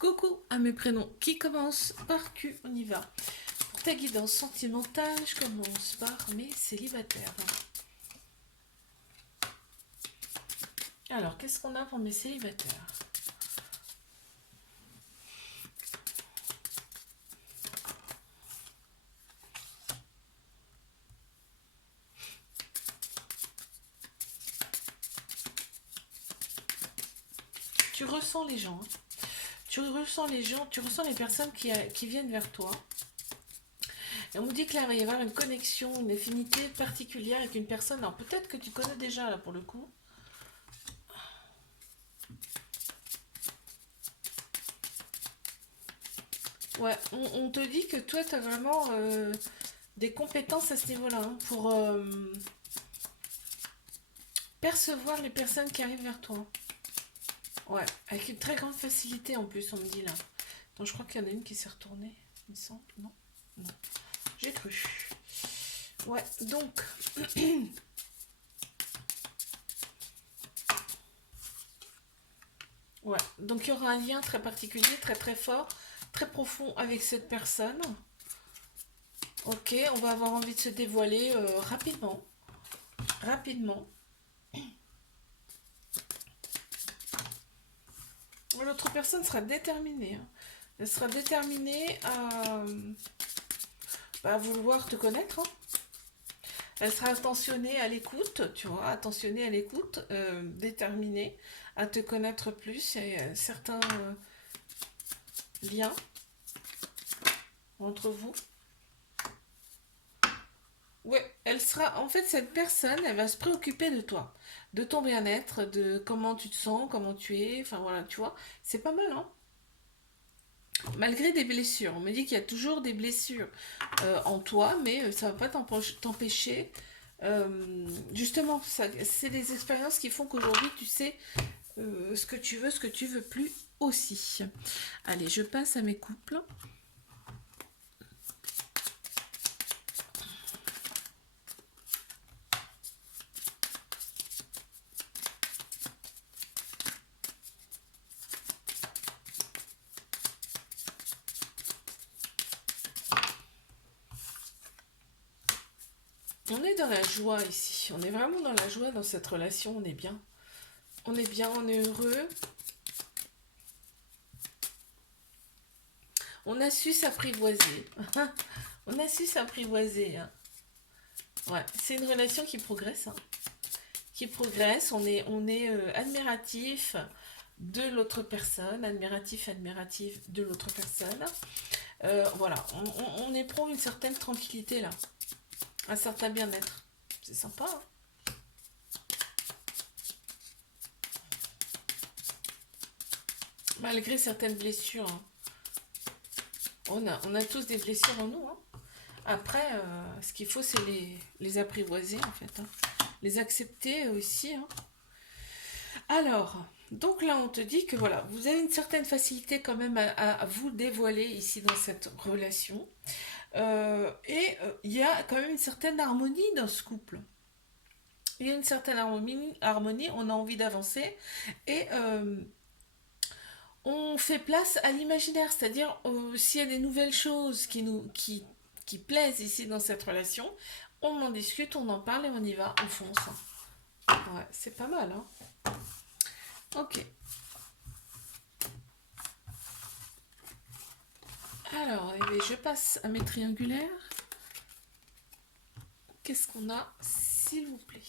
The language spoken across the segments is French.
Coucou à mes prénoms qui commencent par Q, on y va. Pour ta guidance sentimentale, je commence par mes célibataires. Alors, qu'est-ce qu'on a pour mes célibataires? Tu ressens les gens, hein. Tu ressens les gens, tu ressens les personnes qui viennent vers toi. Et on me dit que là, il va y avoir une connexion, une affinité particulière avec une personne. Alors peut-être que tu connais déjà, là, pour le coup. Ouais, on te dit que toi, tu as vraiment des compétences à ce niveau-là, hein, pour percevoir les personnes qui arrivent vers toi. Ouais, avec une très grande facilité en plus, on me dit là. Donc je crois qu'il y en a une qui s'est retournée, il me semble. Non, non. J'ai cru. Ouais, donc. Ouais, donc il y aura un lien très particulier, très très fort, très profond avec cette personne. Ok, on va avoir envie de se dévoiler rapidement. Rapidement. L'autre personne sera déterminée, hein. Elle sera déterminée à vouloir te connaître, hein. Elle sera attentionnée à l'écoute, tu vois, attentionnée à l'écoute, déterminée à te connaître plus. Il y a certains liens entre vous. Ouais, elle sera, en fait, cette personne, elle va se préoccuper de toi, de ton bien-être, de comment tu te sens, comment tu es, enfin voilà, tu vois, c'est pas mal, hein. Malgré des blessures, on me dit qu'il y a toujours des blessures en toi, mais ça va pas t'empêcher. Justement, c'est des expériences qui font qu'aujourd'hui, tu sais ce que tu veux, ce que tu veux plus aussi. Allez, je passe à mes couples. On est dans la joie ici. On est vraiment dans la joie dans cette relation. On est bien. On est bien, on est heureux. On a su s'apprivoiser. On a su s'apprivoiser, hein. Ouais, c'est une relation qui progresse, hein. Qui progresse. On est admiratif de l'autre personne, admiratif de l'autre personne. Voilà, on éprouve une certaine tranquillité là, un certain bien-être. C'est sympa, hein. Malgré certaines blessures, hein. On a tous des blessures en nous, hein. Après, ce qu'il faut, c'est les apprivoiser en fait, hein. Les accepter aussi, hein. Alors, donc là, on te dit que voilà, vous avez une certaine facilité quand même à vous dévoiler ici dans cette relation. Il y a quand même une certaine harmonie dans ce couple. Il y a une certaine harmonie, on a envie d'avancer et on fait place à l'imaginaire, c'est-à-dire s'il y a des nouvelles choses qui plaisent ici dans cette relation, on en discute, on en parle et on y va, on fonce. Ouais, c'est pas mal, hein. Ok. Alors, eh bien, je passe à mes triangulaires. Qu'est-ce qu'on a, s'il vous plaît?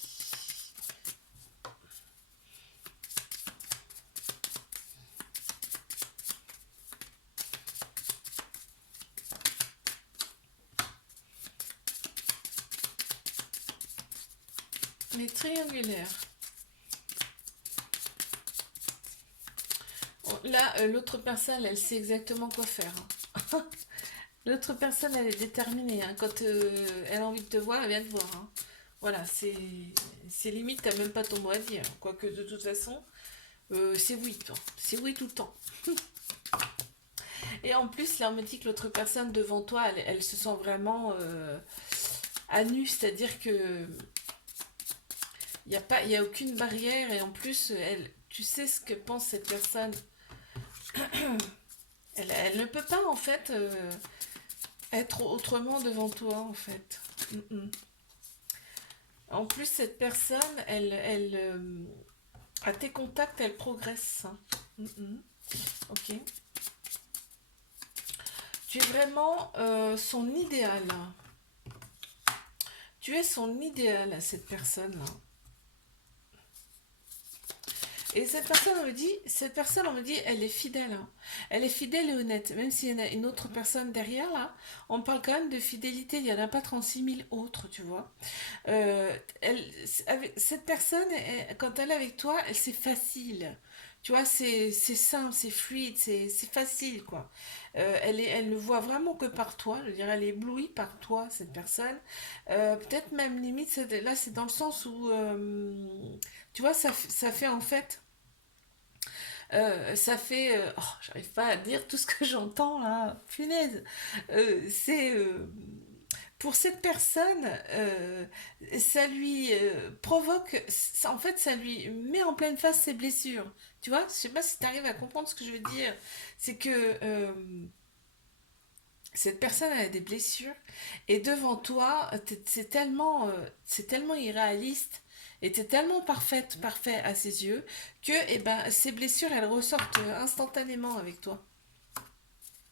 Mes triangulaires. Bon, là, l'autre personne, elle sait exactement quoi faire, hein. L'autre personne, elle est déterminée, hein. Quand elle a envie de te voir, elle vient te voir, hein. Voilà, c'est limite, t'as même pas ton mot à dire. Quoique, de toute façon, c'est oui, toi. C'est oui tout le temps. Et en plus, là, on me dit que l'autre personne devant toi, elle se sent vraiment à nu, c'est-à-dire que il y a aucune barrière et en plus, tu sais ce que pense cette personne Elle ne peut pas, en fait, être autrement devant toi, en fait. Mm, mm. En plus, cette personne, à tes contacts, elle progresse, hein. Mm, mm. Ok. Tu es vraiment son idéal. Tu es son idéal à cette personne-là. Et cette personne, on me dit, elle est fidèle, hein. Elle est fidèle et honnête. Même s'il y en a une autre personne derrière, là, on parle quand même de fidélité. Il n'y en a pas 36 000 autres, tu vois. Euh, cette personne, quand elle est avec toi, c'est facile. Tu vois, c'est simple, c'est fluide, c'est facile, quoi. Elle ne voit vraiment que par toi. Je veux dire, elle est éblouie par toi, cette personne. Peut-être même limite, là, c'est dans le sens où, tu vois, ça fait en fait, j'arrive pas à dire tout ce que j'entends là, punaise. C'est pour cette personne, ça lui provoque, en fait, ça lui met en pleine face ses blessures. Tu vois, je sais pas si tu arrives à comprendre ce que je veux dire. C'est que cette personne a des blessures et devant toi, c'est tellement irréaliste et t'es tellement parfait à ses yeux que eh ben, ces blessures, elles ressortent instantanément avec toi.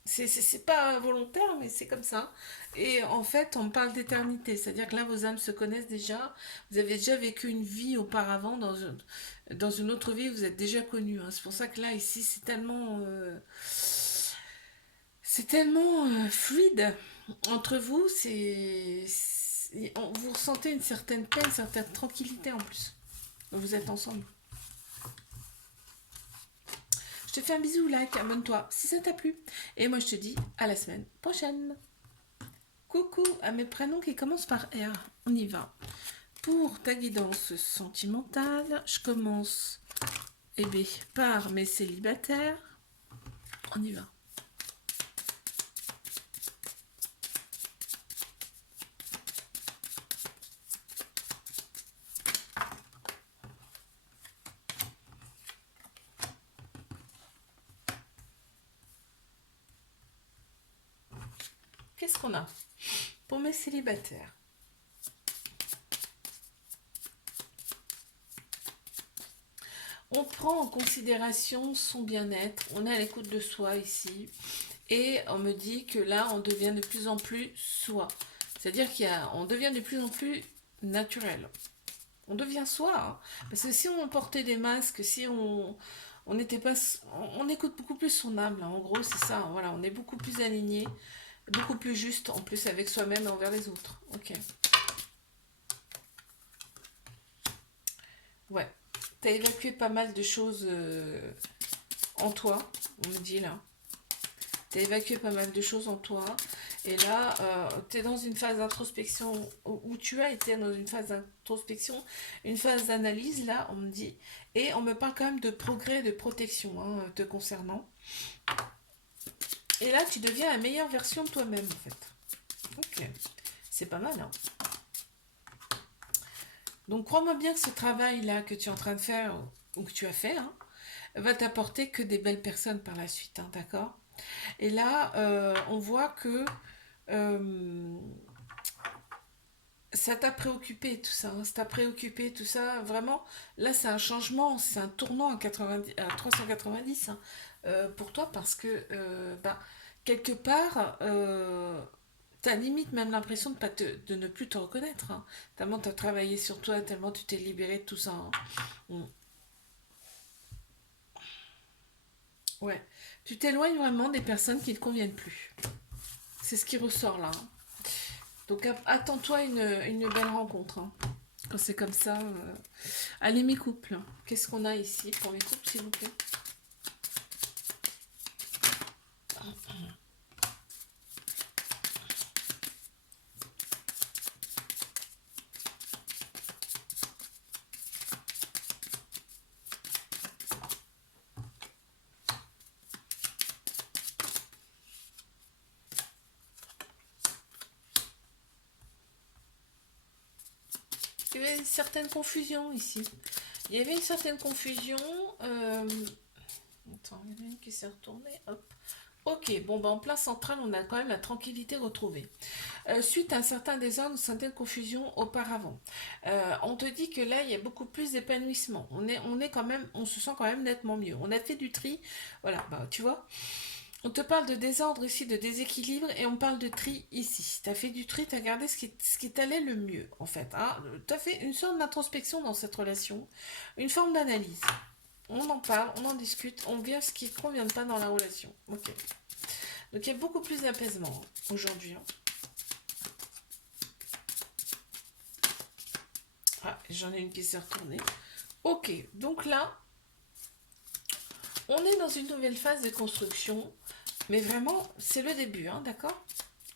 C'est pas volontaire, mais c'est comme ça. Et en fait, on parle d'éternité, c'est-à-dire que là, vos âmes se connaissent déjà. Vous avez déjà vécu une vie auparavant, dans une autre vie, vous êtes déjà connus, hein. C'est pour ça que là, ici, c'est tellement fluide entre vous. Vous ressentez une certaine paix, une certaine tranquillité en plus. Vous êtes ensemble. Je te fais un bisou, like, abonne-toi si ça t'a plu. Et moi, je te dis à la semaine prochaine. Coucou à mes prénoms qui commencent par R. On y va. Pour ta guidance sentimentale, je commence par mes célibataires. On y va. Qu'est-ce qu'on a pour mes célibataires? On prend en considération son bien-être, on est à l'écoute de soi ici, et on me dit que là, on devient de plus en plus soi. C'est-à-dire on devient de plus en plus naturel. On devient soi, hein. Parce que si on portait des masques, si on n'était pas, on écoute beaucoup plus son âme, là. En gros, c'est ça, hein. Voilà, on est beaucoup plus aligné, beaucoup plus juste, en plus avec soi-même et envers les autres. Ok. Ouais. T'as évacué pas mal de choses en toi, on me dit là. T'as évacué pas mal de choses en toi. Et là, t'es dans une phase d'introspection, où tu as été dans une phase d'introspection, une phase d'analyse, là, on me dit. Et on me parle quand même de progrès, de protection, hein, te concernant. Et là, tu deviens la meilleure version de toi-même, en fait. Ok. C'est pas mal, hein. Donc, crois-moi bien que ce travail-là que tu es en train de faire, ou que tu as fait, hein, va t'apporter que des belles personnes par la suite, hein, d'accord? Et là, on voit que euh, ça t'a préoccupé tout ça, hein, ça t'a préoccupé tout ça, vraiment. Là, c'est un changement, c'est un tournant à 390, hein, pour toi parce que bah, quelque part, t'as limite même l'impression de ne plus te reconnaître, hein. Tellement t'as travaillé sur toi, tellement tu t'es libéré de tout ça, hein. Mm. Ouais, tu t'éloignes vraiment des personnes qui ne te conviennent plus. C'est ce qui ressort là, hein. Donc attends-toi une belle rencontre, hein. Quand c'est comme ça. Allez, mes couples. Qu'est-ce qu'on a ici pour mes couples, s'il vous plaît? Il y avait une certaine confusion ici. Il y avait une certaine confusion. Attends, il y en a une qui s'est retournée. Hop. Ok, bon, bah, en place central, on a quand même la tranquillité retrouvée. Suite à un certain désordre, une certaine confusion auparavant. On te dit que là, il y a beaucoup plus d'épanouissement. On est quand même, on se sent quand même nettement mieux. On a fait du tri, voilà, bah, tu vois. On te parle de désordre ici, de déséquilibre, et on parle de tri ici. Tu as fait du tri, tu as gardé ce qui t'allait le mieux, en fait. Hein. Tu as fait une sorte d'introspection dans cette relation, une forme d'analyse. On en parle, on en discute, on vient ce qui ne convient pas dans la relation. Ok. Donc il y a beaucoup plus d'apaisement aujourd'hui. Hein. Ah, j'en ai une qui s'est retournée. Ok, donc là, on est dans une nouvelle phase de construction. Mais vraiment, c'est le début, hein, d'accord?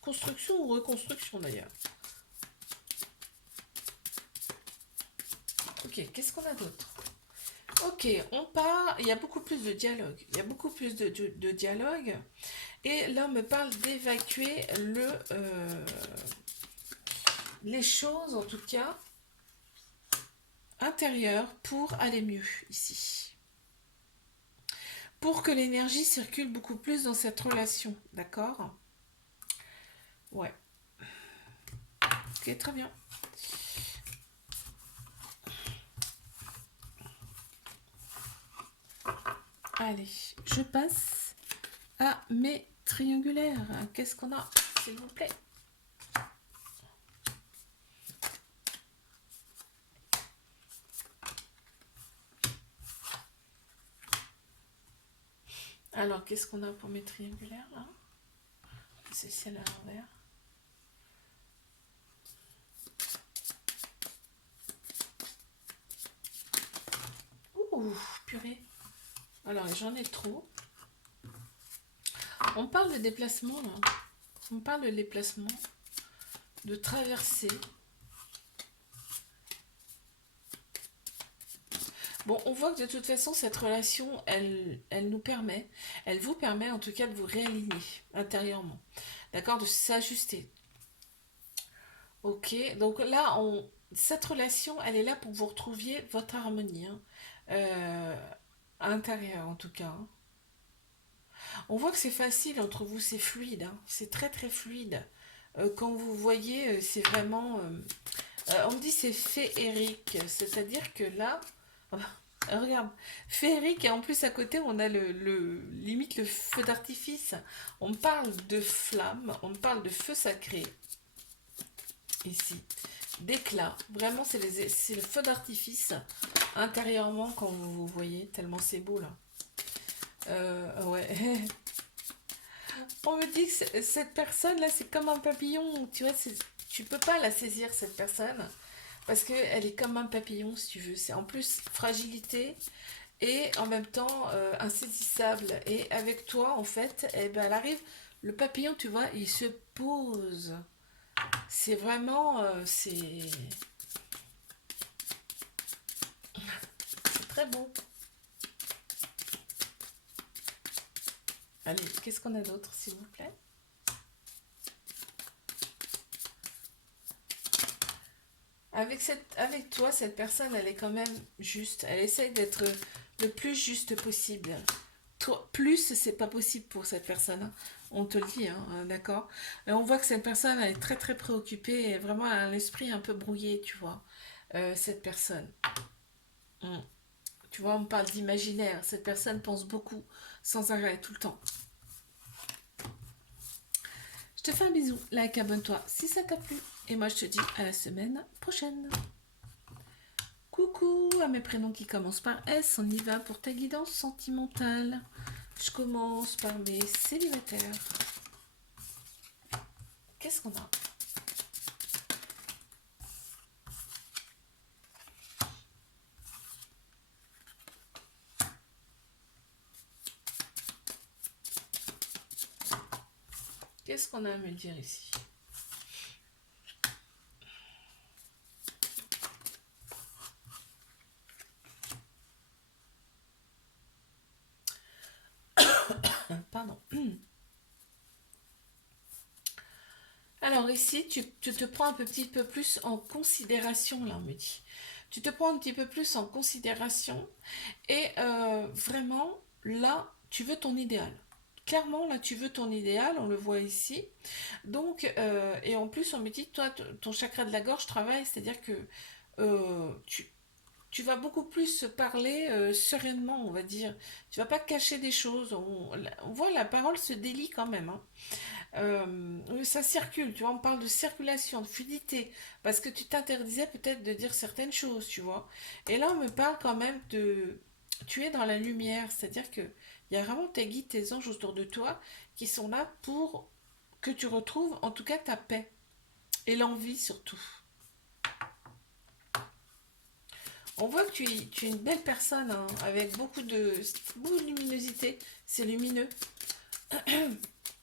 Construction ou reconstruction d'ailleurs. Ok, qu'est-ce qu'on a d'autre? Ok, on part, il y a beaucoup plus de dialogue. Il y a beaucoup plus de dialogue. Et là, on me parle d'évacuer les choses, en tout cas, intérieures pour aller mieux ici. Pour que l'énergie circule beaucoup plus dans cette relation, d'accord? Ouais, ok, très bien. Allez, je passe à mes triangulaires. Qu'est-ce qu'on a, s'il vous plaît? Alors, qu'est-ce qu'on a pour mes triangulaires là? C'est celle à l'envers. Ouh, purée. Alors, j'en ai trop. On parle de déplacement là. On parle de déplacement, de traversée. Bon, on voit que de toute façon, cette relation, elle nous permet, elle vous permet en tout cas de vous réaligner intérieurement. D'accord? De s'ajuster. Ok, donc là, cette relation, elle est là pour que vous retrouviez votre harmonie. Hein. Euh, intérieure en tout cas. Hein. On voit que c'est facile entre vous, c'est fluide. Hein. C'est très très fluide. Quand vous voyez, c'est vraiment... on me dit c'est féerique. C'est-à-dire que là... regarde, féerique et en plus à côté on a limite le feu d'artifice. On parle de flamme, on parle de feu sacré ici, d'éclat. Vraiment c'est le feu d'artifice intérieurement quand vous voyez tellement c'est beau là. Ouais. On me dit que cette personne là c'est comme un papillon. Tu vois, tu peux pas la saisir cette personne parce qu'elle est comme un papillon si tu veux. C'est en plus fragilité et en même temps insaisissable. Et avec toi, en fait, eh ben, elle arrive, le papillon, tu vois, il se pose. C'est vraiment, c'est très beau. Allez, qu'est-ce qu'on a d'autre, s'il vous plaît? Avec toi, cette personne, elle est quand même juste. Elle essaye d'être le plus juste possible. Toi, plus, c'est pas possible pour cette personne. Hein. On te le dit, hein, d'accord? Et on voit que cette personne, elle est très très préoccupée et vraiment elle a l'esprit un peu brouillé, tu vois. Cette personne. Mm. Tu vois, on parle d'imaginaire. Cette personne pense beaucoup, sans arrêt, tout le temps. Je te fais un bisou, like, abonne-toi si ça t'a plu. Et moi, je te dis à la semaine prochaine. Coucou à mes prénoms qui commencent par S. On y va pour ta guidance sentimentale. Je commence par mes célibataires. Qu'est-ce qu'on a? Qu'est-ce qu'on a à me dire ici? Pardon. Alors ici, tu te prends un petit peu plus en considération, là, on me dit. Tu te prends un petit peu plus en considération et vraiment, là, tu veux ton idéal. clairement, là, tu veux ton idéal, on le voit ici. Donc, et en plus, on me dit, toi, ton chakra de la gorge travaille, c'est-à-dire que tu vas beaucoup plus parler sereinement, on va dire. Tu vas pas cacher des choses. On voit la parole se délie quand même, hein. Ça circule, tu vois, on parle de circulation, de fluidité, parce que tu t'interdisais peut-être de dire certaines choses, tu vois. Et là, on me parle quand même de... Tu es dans la lumière, c'est-à-dire que il y a vraiment tes guides, tes anges autour de toi qui sont là pour que tu retrouves en tout cas ta paix et l'envie surtout. On voit que tu es une belle personne hein, avec beaucoup de luminosité. C'est lumineux.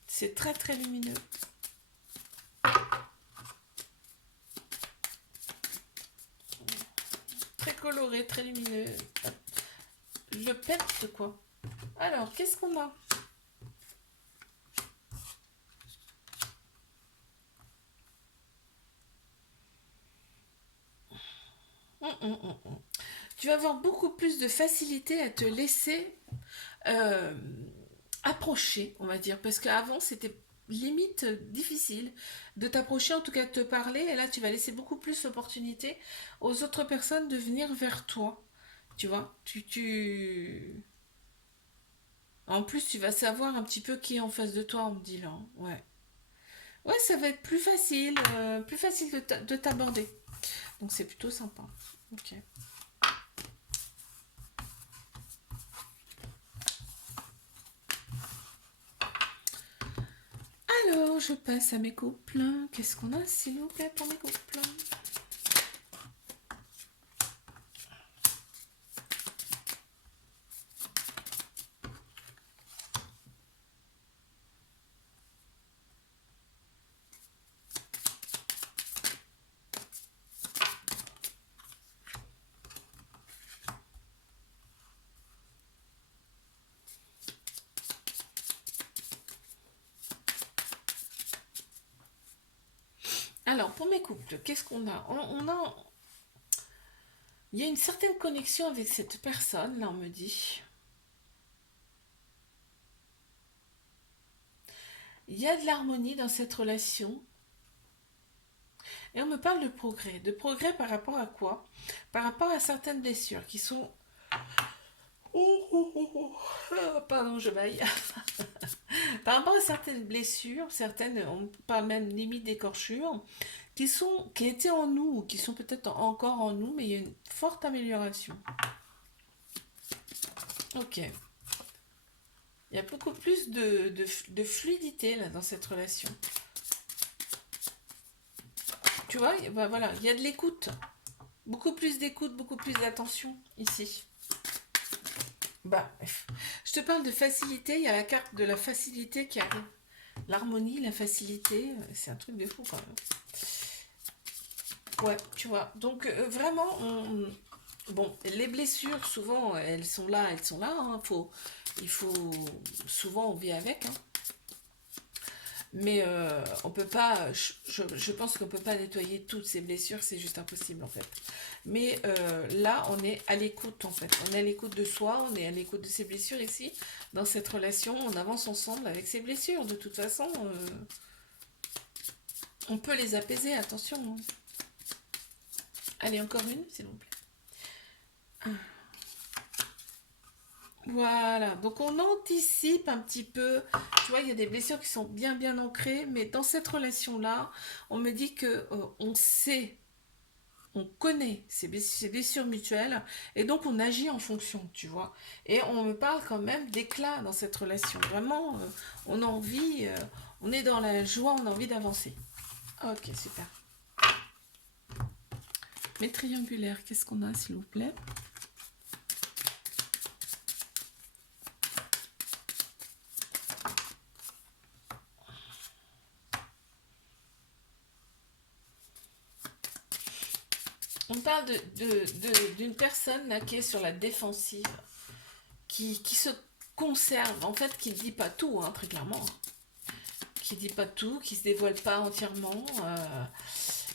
C'est très très lumineux. Très coloré, très lumineux. Le perte quoi. Alors, qu'est-ce qu'on a? Tu vas avoir beaucoup plus de facilité à te laisser euh, approcher, on va dire. Parce qu'avant, c'était limite difficile de t'approcher, en tout cas de te parler. Et là, tu vas laisser beaucoup plus l'opportunité aux autres personnes de venir vers toi. Tu vois, En plus, tu vas savoir un petit peu qui est en face de toi, on me dit là. Hein. Ouais. Ouais, ça va être plus facile de t'aborder. Donc c'est plutôt sympa. Ok. Alors, je passe à mes couples. Qu'est-ce qu'on a, s'il vous plaît, pour mes couples? Alors, pour mes couples, qu'est-ce qu'on a? Il y a une certaine connexion avec cette personne, là, on me dit. Il y a de l'harmonie dans cette relation. Et on me parle de progrès. De progrès par rapport à quoi? Par rapport à certaines blessures qui sont... Oh, pardon, je baille. Par rapport à certaines blessures, certaines, on parle même limite d'écorchures, qui étaient en nous, ou qui sont peut-être encore en nous, mais il y a une forte amélioration. Ok. Il y a beaucoup plus de fluidité là, dans cette relation. Tu vois, bah, voilà, il y a de l'écoute. Beaucoup plus d'écoute, beaucoup plus d'attention ici. Bah, je te parle de facilité, il y a la carte de la facilité qui arrive. L'harmonie, la facilité, c'est un truc de fou quand même. Ouais, tu vois. Donc vraiment, bon, les blessures, souvent, elles sont là. Hein. Il faut, souvent, on vit avec. Hein. Mais on peut pas, je pense qu'on peut pas nettoyer toutes ces blessures, c'est juste impossible en fait. Mais là, on est à l'écoute en fait. On est à l'écoute de soi, on est à l'écoute de ses blessures ici. Dans cette relation, on avance ensemble avec ses blessures. De toute façon, on peut les apaiser, attention. Hein. Allez, encore une, s'il vous plaît. Voilà, donc on anticipe un petit peu. Tu vois, il y a des blessures qui sont bien bien ancrées, mais dans cette relation-là, on me dit que on sait, on connaît ces blessures mutuelles, et donc on agit en fonction, tu vois. Et on me parle quand même d'éclat dans cette relation. Vraiment, on a envie, on est dans la joie, on a envie d'avancer. Ok, super. Mes triangulaires, qu'est-ce qu'on a, s'il vous plaît? On parle d'une personne là, qui est sur la défensive, qui se conserve, en fait, qui ne dit pas tout, hein, très clairement. Qui ne dit pas tout, qui ne se dévoile pas entièrement.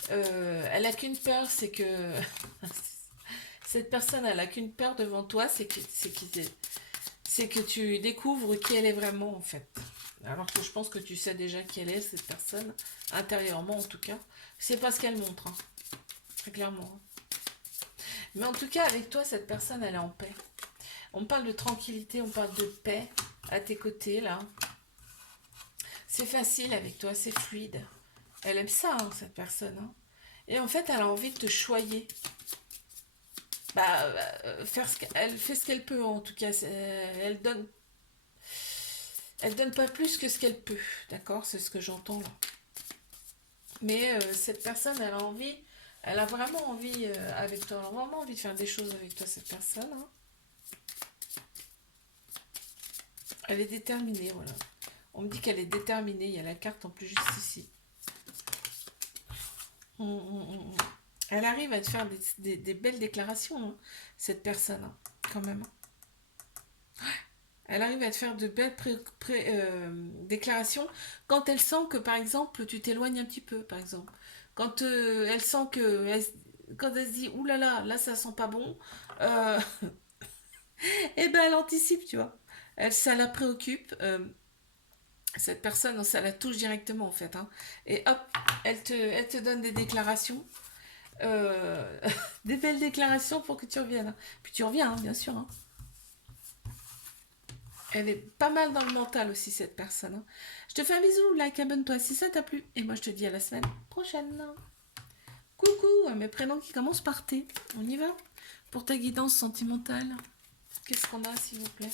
Elle a qu'une peur, c'est que cette personne, elle a qu'une peur devant toi, c'est que tu découvres qui elle est vraiment en fait. Alors que je pense que tu sais déjà qui elle est, cette personne, intérieurement en tout cas. C'est pas ce qu'elle montre, hein, très clairement, hein. Mais en tout cas, avec toi, cette personne, elle est en paix. On parle de tranquillité, on parle de paix à tes côtés, là. C'est facile avec toi, c'est fluide. Elle aime ça, hein, cette personne, hein. Et en fait, elle a envie de te choyer. Elle fait ce qu'elle peut, en tout cas. Elle donne pas plus que ce qu'elle peut, d'accord? C'est ce que j'entends là. Mais cette personne, elle a vraiment envie avec toi, elle a vraiment envie de faire des choses avec toi, cette personne, hein. Elle est déterminée, voilà. On me dit qu'elle est déterminée, il y a la carte en plus juste ici. Hum. Elle arrive à te faire des belles déclarations, hein, cette personne, hein, quand même. Elle arrive à te faire de belles déclarations quand elle sent que, par exemple, tu t'éloignes un petit peu, par exemple. Quand elle sent que... quand elle se dit, ouh là, ça sent pas bon, euh, et ben elle anticipe, tu vois. Ça la préoccupe. Cette personne, ça la touche directement, en fait, hein. Et hop, elle te donne des déclarations. euh, des belles déclarations pour que tu reviennes, hein. Puis tu reviens, hein, bien sûr, hein. Elle est pas mal dans le mental aussi, cette personne, hein. Je te fais un bisou, like, abonne-toi si ça t'a plu. Et moi, je te dis à la semaine prochaine. Coucou, mes prénoms qui commencent par T. On y va pour ta guidance sentimentale. Qu'est-ce qu'on a, s'il vous plaît?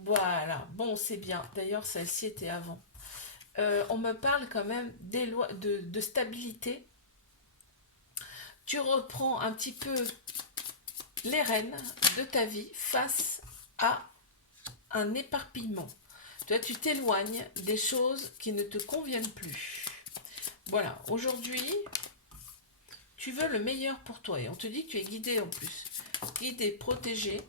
Voilà, bon, c'est bien. D'ailleurs, celle-ci était avant. On me parle quand même de stabilité. Tu reprends un petit peu les rênes de ta vie face à un éparpillement. Toi, tu t'éloignes des choses qui ne te conviennent plus. Voilà, aujourd'hui, tu veux le meilleur pour toi et on te dit que tu es guidé en plus. Guidé, protégé.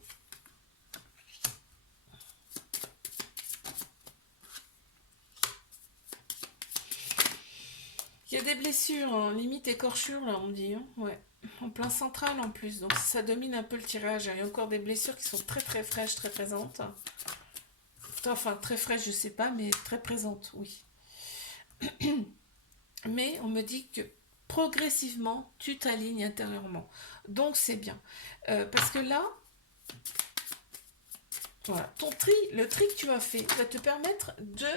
Il y a des blessures, hein, limite écorchure, là, on dit, hein. Ouais, en plein central en plus. Donc ça domine un peu le tirage. Il y a encore des blessures qui sont très très fraîches, très présentes. Enfin, très fraîches, je sais pas, mais très présentes, oui. Mais on me dit que progressivement, tu t'alignes intérieurement. Donc c'est bien. Parce que là, voilà, le tri que tu as fait va te permettre de...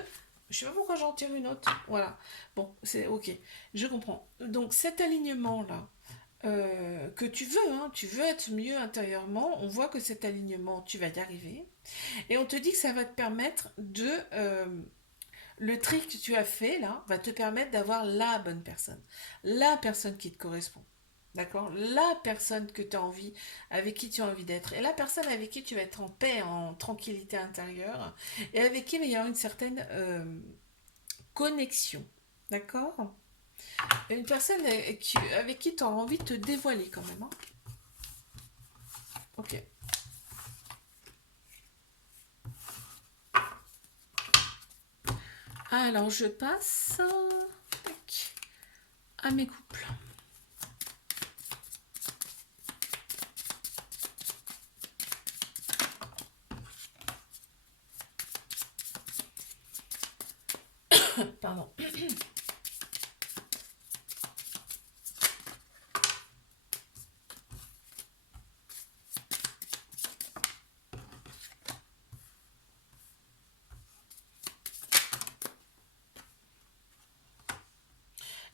Je sais pas pourquoi j'en tire une autre. Voilà. Bon, c'est ok. Je comprends. Donc cet alignement-là, que tu veux, hein, tu veux être mieux intérieurement, on voit que cet alignement, tu vas y arriver. Et on te dit que ça va te permettre de... le tri que tu as fait là va te permettre d'avoir la bonne personne. La personne qui te correspond. D'accord? La personne que tu as envie, avec qui tu as envie d'être. Et la personne avec qui tu vas être en paix, en tranquillité intérieure. Et avec qui il va y avoir une certaine connexion. D'accord? Une personne avec qui tu as envie de te dévoiler quand même, hein. Ok. Alors je passe tac, à mes couples. Pardon.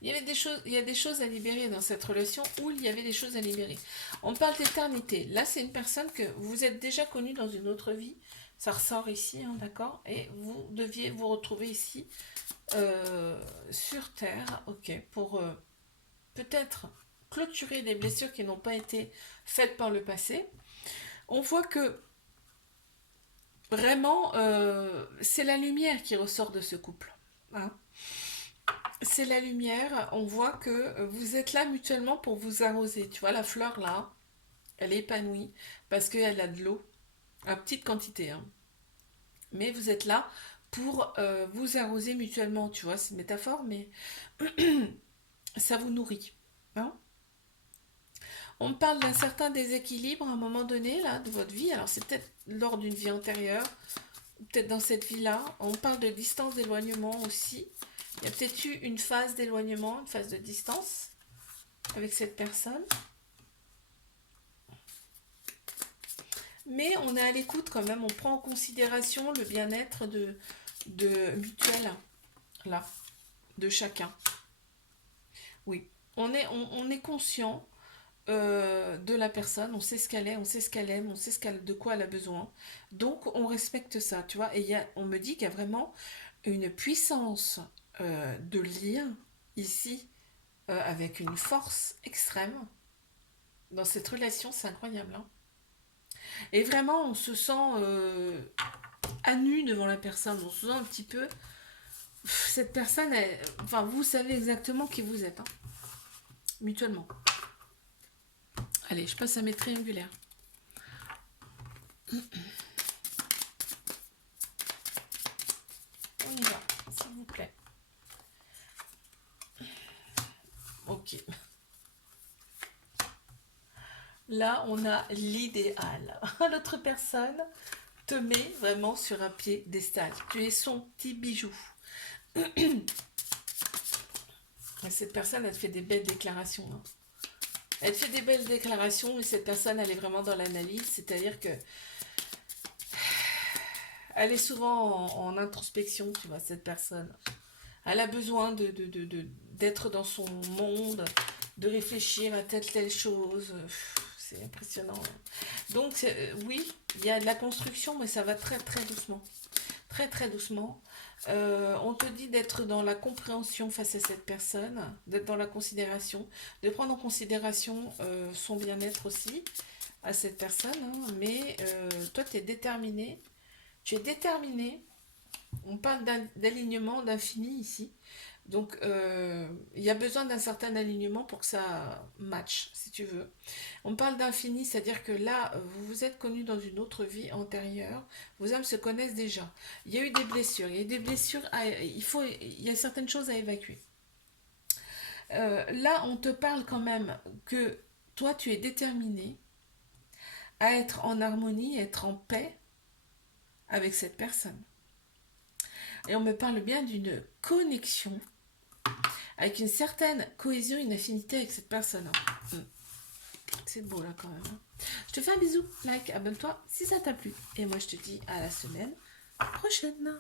Il y a des choses à libérer dans cette relation où il y avait des choses à libérer. On parle d'éternité. Là, c'est une personne que vous êtes déjà connue dans une autre vie. Ça ressort ici, hein, d'accord? Et vous deviez vous retrouver ici, sur Terre, ok, pour peut-être clôturer des blessures qui n'ont pas été faites par le passé. On voit que vraiment, c'est la lumière qui ressort de ce couple, hein. C'est la lumière, on voit que vous êtes là mutuellement pour vous arroser. Tu vois, la fleur là, elle est épanouie parce qu'elle a de l'eau, à petite quantité, hein. Mais vous êtes là pour vous arroser mutuellement, tu vois, c'est une métaphore, mais ça vous nourrit, hein. On me parle d'un certain déséquilibre à un moment donné, là, de votre vie. Alors, c'est peut-être lors d'une vie antérieure, peut-être dans cette vie-là. On parle de distance, d'éloignement aussi. Il y a peut-être eu une phase d'éloignement, une phase de distance avec cette personne. Mais on est à l'écoute quand même, on prend en considération le bien-être de mutuel, là, de chacun. Oui, on est conscient de la personne, on sait ce qu'elle est, on sait ce qu'elle aime, on sait de quoi elle a besoin. Donc on respecte ça, tu vois. Et on me dit qu'il y a vraiment une puissance de lien ici, avec une force extrême. Dans cette relation, c'est incroyable, hein. Et vraiment, on se sent à nu devant la personne, on se sent un petit peu... Cette personne, enfin, vous savez exactement qui vous êtes, hein, mutuellement. Allez, je passe à mes triangulaires. On y va, s'il vous plaît. Ok. Là, on a l'idéal. L'autre personne te met vraiment sur un piédestal. Tu es son petit bijou. Cette personne, elle fait des belles déclarations, hein. Elle fait des belles déclarations, mais cette personne, elle est vraiment dans l'analyse. C'est-à-dire que elle est souvent en introspection, tu vois, cette personne. Elle a besoin d'être dans son monde, de réfléchir à telle chose. C'est impressionnant. Donc, oui, il y a de la construction, mais ça va très très doucement. Très très doucement. On te dit d'être dans la compréhension face à cette personne, d'être dans la considération, de prendre en considération son bien-être aussi à cette personne, hein, mais toi, tu es déterminé. Tu es déterminé. On parle d'alignement, d'infini ici. Donc, il y a besoin d'un certain alignement pour que ça matche, si tu veux. On parle d'infini, c'est-à-dire que là, vous vous êtes connus dans une autre vie antérieure. Vos âmes se connaissent déjà. Il y a eu des blessures. Il y a eu des blessures. Il y a certaines choses à évacuer. Là, on te parle quand même que toi, tu es déterminé à être en harmonie, être en paix avec cette personne. Et on me parle bien d'une connexion avec une certaine cohésion, une affinité avec cette personne. C'est beau là quand même, hein. Je te fais un bisou, like, abonne-toi si ça t'a plu. Et moi je te dis à la semaine prochaine.